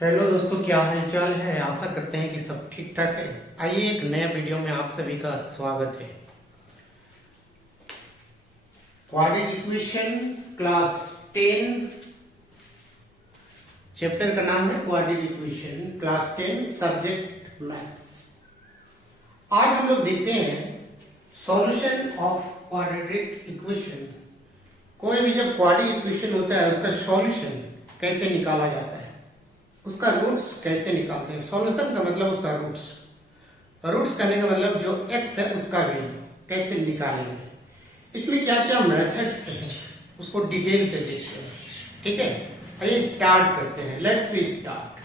Hello दोस्तों, क्या हाल चाल है। आशा करते हैं कि सब ठीक ठाक है। आइए एक नया वीडियो में आप सभी का स्वागत है। क्वाड्रेटिक इक्वेशन क्लास 10 चैप्टर का नाम है quadratic equation class 10 subject maths. आज हम लोग देखते हैं सॉल्यूशन ऑफ क्वाड्रेटिक इक्वेशन। कोई भी जब क्वाड्रेटिक इक्वेशन होता है उसका सॉल्यूशन कैसे निकाला जाता है, उसका रूट्स कैसे निकालते हैं। सॉल्यूशन का मतलब उसका रूट्स, रूट्स करने का मतलब जो एक्स है उसका वैल्यू कैसे निकालेंगे। इसमें क्या क्या मेथड्स हैं उसको डिटेल से देखते हैं। ठीक है, आइए स्टार्ट करते हैं। Let's we start.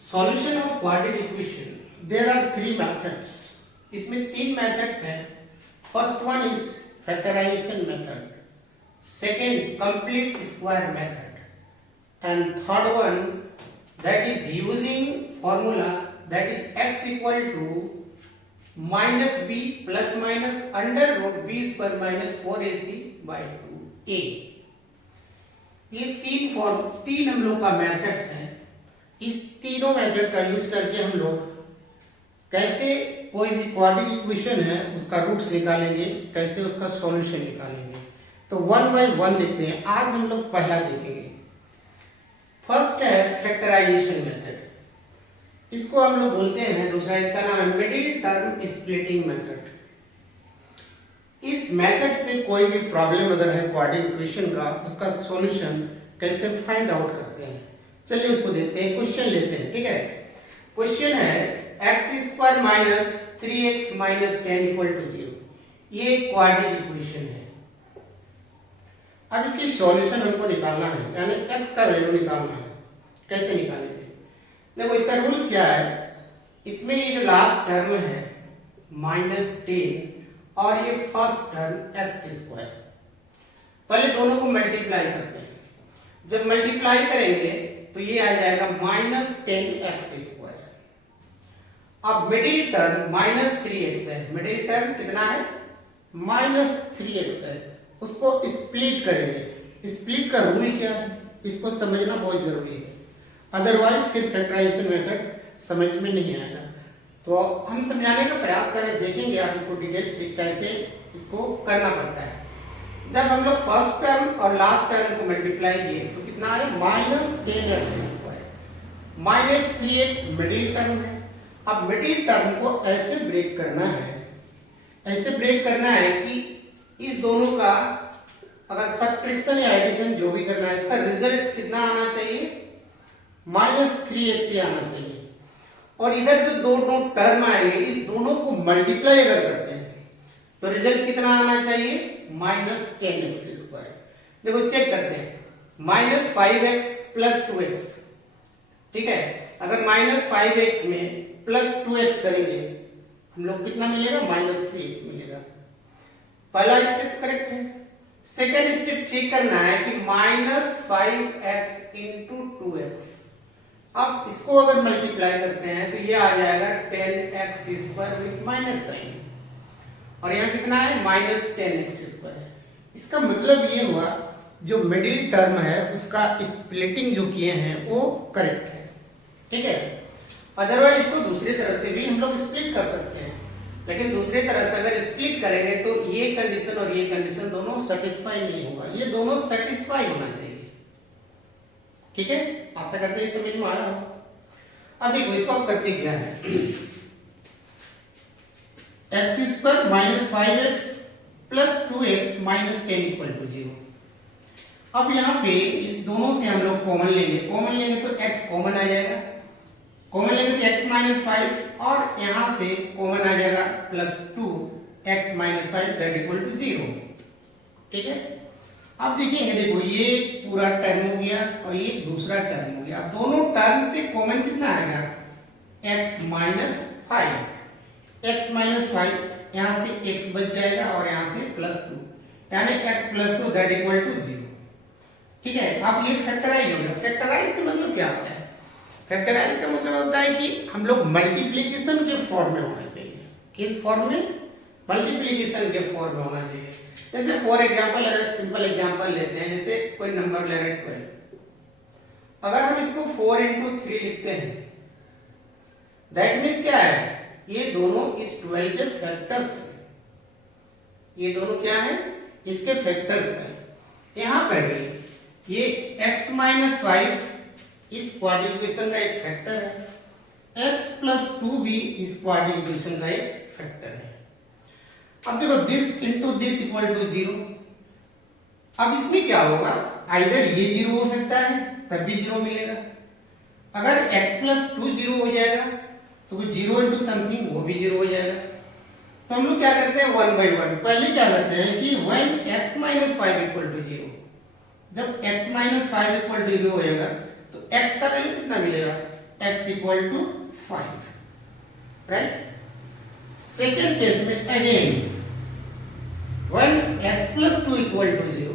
Solution of quadratic equation, there are 3 methods. इसमें 3 मेथड्स हैं। First one is factorisation method, second complete square method, and third one that is using formula that is x equal to minus b plus minus under root b square minus 4ac by 2a। ये तीन हम लोग का methods हैं। इस तीनों method का use करके हम लोग कैसे कोई भी क्वाड्रेटिक इक्वेशन है उसका रूट्स निकालेंगे, कैसे उसका सॉल्यूशन निकालेंगे। तो वन बाय वन देखते हैं। आज हम लोग पहला देखेंगे। फर्स्ट है फैक्टराइजेशन मेथड, इसको हम लोग बोलते हैं, दूसरा इसका नाम है मिडिल टर्म स्प्लिटिंग मेथड। इस मेथड से कोई भी प्रॉब्लम अगर है क्वाड्रेटिक इक्वेशन का, उसका सॉल्यूशन कैसे फाइंड आउट करते हैं। चलिए उसको देखते हैं, क्वेश्चन लेते हैं। ठीक है, क्वेश्चन है x square minus 3x minus 10 equal to 0। ये क्वाड्रेटिक इक्वेशन है। अब इसकी सॉल्यूशन हमको निकालना है, यानी x का वैल्यू निकालना है। कैसे निकालेंगे? देखो इसका रूल्स क्या है। इसमें ये जो लास्ट टर्म है -10 और ये फर्स्ट टर्म x स्क्वायर, पहले दोनों को मल्टीप्लाई करते हैं। जब मल्टीप्लाई करेंगे तो ये आ जाएगा -10x स्क्वायर। अब मिडिल टर्म -3x है। मिडिल टर्म कितना है? -3x है। उसको स्प्लिट करेंगे। स्प्लिट का रूल क्या है इसको समझना बहुत जरूरी है, अदरवाइज फिर फैक्टराइजेशन मेथड समझ में नहीं आएगा। तो हम समझाने का प्रयास करें, देखेंगे आप इसको डिटेल से कैसे इसको करना पड़ता है। जब हम लोग फर्स्ट टर्म और लास्ट टर्म को मल्टीप्लाई किए तो कितना आया? -10x square. -3x middle term है। अब मिडिल टर्म को ऐसे ब्रेक करना है, ऐसे ब्रेक करना है कि इस दोनों का अगर सब्ट्रैक्शन या एडिशन जो भी करना है, इसका रिजल्ट कितना आना चाहिए? -3x ही आना चाहिए। और इधर जो दोनों टर्म आएंगे, इस दोनों को मल्टीप्लाई अगर करते हैं तो रिजल्ट कितना आना चाहिए? -10x square. देखो चेक करते हैं, -5x प्लस 2x। ठीक है, अगर -5x में प्लस 2x करेंगे हम लोग कितना मिलेगा? -3x मिलेगा। पहला स्टेप करेक्ट है। सेकेंड स्टेप चेक करना है कि -5x इंटू 2x। अब इसको अगर मल्टीप्लाई करते हैं तो ये आ जाएगा 10x square with minus sign, और यहाँ कितना है? -10x square. इसका मतलब ये हुआ जो मिडिल टर्म है उसका स्प्लिटिंग जो किए हैं वो करेक्ट है। ठीक है, अदरवाइज इसको दूसरी तरह से भी हम लोग स्प्लिट कर सकते हैं, लेकिन दूसरी तरह से अगर स्प्लिट करेंगे तो ये कंडीशन और ये कंडीशन दोनों सेटिस्फाई नहीं होगा, ये दोनों सेटिस्फाई होना चाहिए। ठीक है, आशा करते हैं समझ में आया होगा। अब देखो इसको आप करते क्या है, x square -5x plus 2x minus 10 equal to 0। अब यहाँ पे इस दोनों से हम लोग कॉमन लेंगे। कॉमन लेंगे तो x कॉमन आ जाएगा, कॉमन लेंगे तो x -5 और यहां से कॉमन आ जाएगा +2x -5 दैट इक्वल टू 0। ठीक है, अब देखेंगे, देखो ये पूरा टर्म हो गया और ये दूसरा टर्म हो गया। अब दोनों टर्म से कॉमन कितना आएगा? x -5। x -5 यहां से x बच जाएगा और यहां से +2, यानी x +2 दैट इक्वल टू 0। ठीक है, अब ये फैक्टराइज हो गया। फैक्टराइज का मतलब क्या होता है? फैक्टराइज का मतलब होता है कि हम लोग मल्टीप्लिकेशन के फॉर्म में होना चाहिए। किस फॉर्म में? मल्टीप्लिकेशन के फॉर्म में होना चाहिए। जैसे फॉर एग्जांपल अगर सिंपल एग्जांपल लेते हैं, जैसे कोई नंबर ले रहे हैं 12, अगर हम इसको 4 into 3 लिखते हैं, दैट मीन्स क्या है, ये दोनों इस 12 के फैक्टर्स हैं। ये दोनों क्या है, इसके फैक्टर्स हैं। यहां पर भी ये x माइनस 5 इस क्वाड्रेटिक इक्वेशन का एक फैक्टर है, x प्लस 2 भी इस क्वाड्रेटिक इक्वेशन का एक फैक्टर है। अब देखो this into this equal to 0। अब इसमें क्या होगा, आइदर ये 0 हो सकता है तब भी 0 मिलेगा, अगर x प्लस 2 0 हो जाएगा तो 0 इंटू समथिंग वो भी 0 हो जाएगा। तो हम लोग क्या करते हैं, 1 by 1 पहले क्या करते हैं कि when x minus 5 equal to 0, जब x minus 5 equal to 0 हो जाएगा तो x का वैल्यू कितना मिलेगा, x equal to 5, right. Second case में again when x plus 2 equal to 0,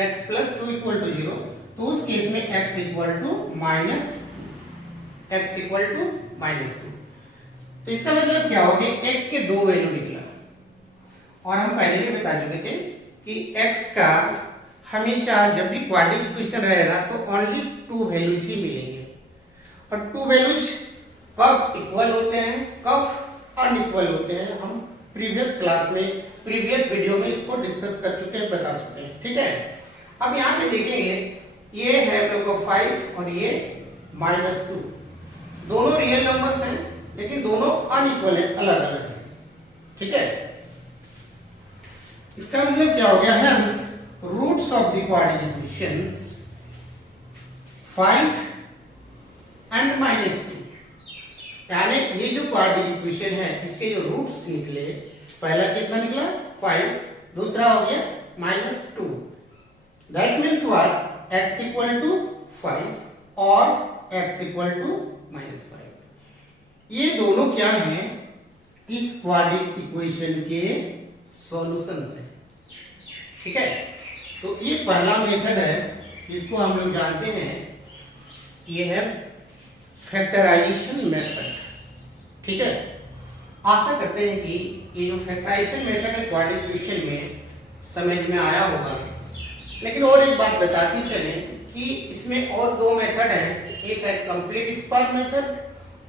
x plus 2 equal to 0, तो उस केस में x equal to minus 2। तो इसका मतलब क्या हो गया, x के दो वैल्यू निकला, और हम पहले भी बता चुके थे कि x का हमेशा जब भी क्वाड्रेटिक इक्वेशन रहेगा तो ओनली 2 वैल्यूज ही मिलेंगे, और 2 वैल्यूज कब इक्वल होते हैं, कब अनइक्वल होते हैं, हम प्रीवियस क्लास में, प्रीवियस वीडियो में इसको डिस्कस कर चुके हैं, बता चुके हैं, ठीक है। अब यहाँ पे देखेंगे, ये है हम लोग को 5 और ये -2, दोनों रियल नंबर्स हैं लेकिन दोनों अनइक्वल है, अलग अलग है, ठीक है। इसका मतलब क्या हो गया, hence roots of the quadratic equations 5 and -2, यानी ये जो क्वाड्रेटिक इक्वेशन है इसके जो रूट्स निकले, पहला कितना निकला 5, दूसरा हो गया -2, that means what, x equal to 5 और x इक्वल टू -5। ये दोनों क्या हैं, इस क्वाड्रेटिक इक्वेशन के सॉल्यूशंस हैं, ठीक है। तो ये पहला मेथड है जिसको हम लोग जानते हैं, ये है फैक्टराइजेशन मेथड, ठीक है। आशा करते हैं कि ये जो फैक्टराइजेशन मेथड है क्वाड्रेटिक इक्वेशन में समझ में आया होगा। लेकिन और एक बात बताती चले कि इसमें और दो मेथड हैं, एक है कंप्लीट स्क्वायर मेथड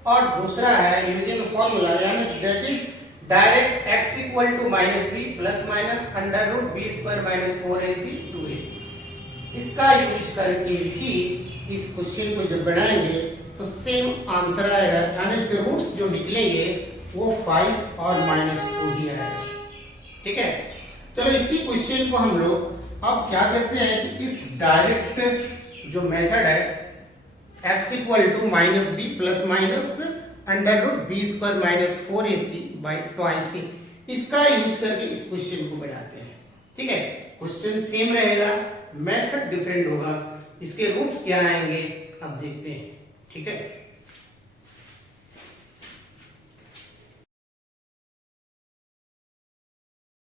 और दूसरा है यूजिंग फॉर्मूला, यानी that is direct x equal to -b plus minus under root b square minus 4ac 2a। इसका यूज करके भी इस क्वेश्चन को जब बनाएंगे तो सेम आंसर आएगा, यानी इसके रूट्स जो निकलेंगे वो 5 और -2 ही आएगा, ठीक है। चलो इसी क्वेश्चन को हम लोग अब क्या करते हैं कि इस डायरेक्ट जो मेथड है x equal to -b plus minus under root b square minus 4ac by twice, इसका यूज करके इस क्वेश्चन को बनाते हैं, ठीक है। क्वेश्चन सेम रहेगा, मेथड डिफरेंट होगा, इसके रूट्स क्या आएंगे अब देखते हैं, ठीक है।